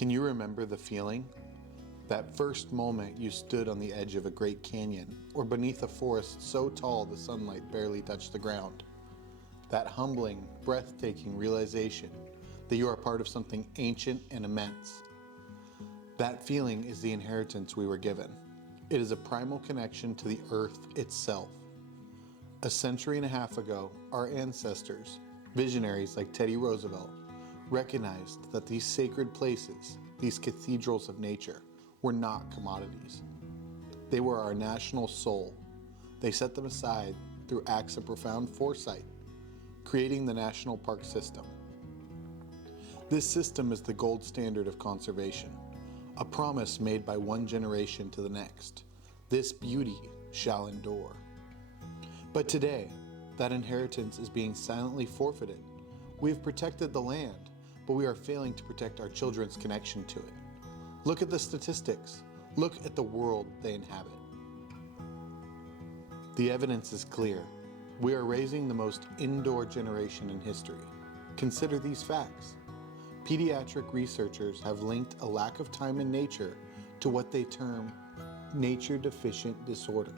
Can you remember the feeling? That first moment you stood on the edge of a great canyon or beneath a forest so tall the sunlight barely touched the ground. That humbling, breathtaking realization that you are part of something ancient and immense. That feeling is the inheritance we were given. It is a primal connection to the earth itself. A century and a half ago, our ancestors, visionaries like Teddy Roosevelt, recognized that these sacred places, these cathedrals of nature, were not commodities. They were our national soul. They set them aside through acts of profound foresight, creating the National Park System. This system is the gold standard of conservation, a promise made by one generation to the next. This beauty shall endure. But today, that inheritance is being silently forfeited. We have protected the land, but we are failing to protect our children's connection to it. Look at the statistics. Look at the world they inhabit. The evidence is clear. We are raising the most indoor generation in history. Consider these facts. Pediatric researchers have linked a lack of time in nature to what they term nature deficient disorder,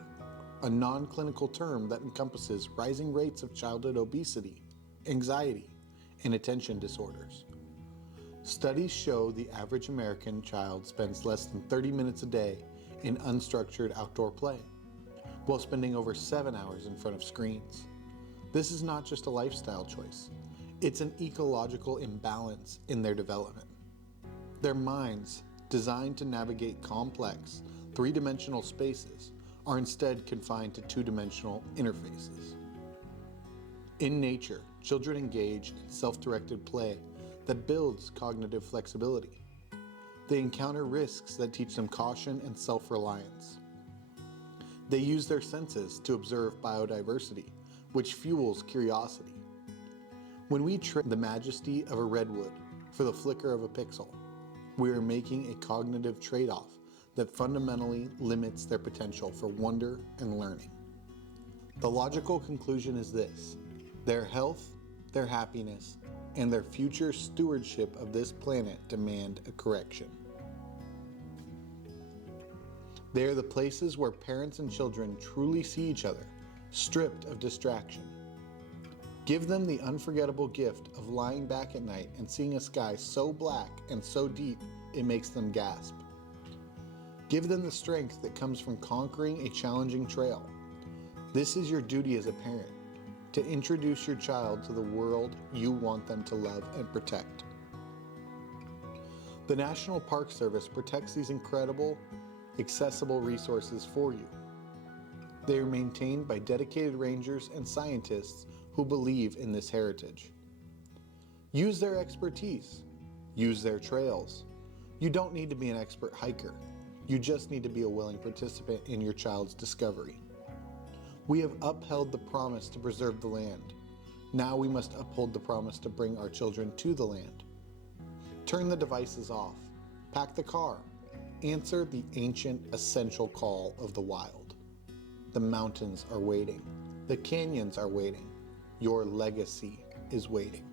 a non-clinical term that encompasses rising rates of childhood obesity, anxiety, and attention disorders. Studies show the average American child spends less than 30 minutes a day in unstructured outdoor play, while spending over 7 hours in front of screens. This is not just a lifestyle choice, it's an ecological imbalance in their development. Their minds, designed to navigate complex, three-dimensional spaces, are instead confined to two-dimensional interfaces. In nature, children engage in self-directed play that builds cognitive flexibility. They encounter risks that teach them caution and self-reliance. They use their senses to observe biodiversity, which fuels curiosity. When we trade the majesty of a redwood for the flicker of a pixel, we are making a cognitive trade-off that fundamentally limits their potential for wonder and learning. The logical conclusion is this: their health, their happiness, and their future stewardship of this planet demand a correction. They are the places where parents and children truly see each other, stripped of distraction. Give them the unforgettable gift of lying back at night and seeing a sky so black and so deep it makes them gasp. Give them the strength that comes from conquering a challenging trail. This is your duty as a parent, to introduce your child to the world you want them to love and protect. The National Park Service protects these incredible, accessible resources for you. They are maintained by dedicated rangers and scientists who believe in this heritage. Use their expertise. Use their trails. You don't need to be an expert hiker. You just need to be a willing participant in your child's discovery. We have upheld the promise to preserve the land. Now we must uphold the promise to bring our children to the land. Turn the devices off. Pack the car. Answer the ancient, essential call of the wild. The mountains are waiting. The canyons are waiting. Your legacy is waiting.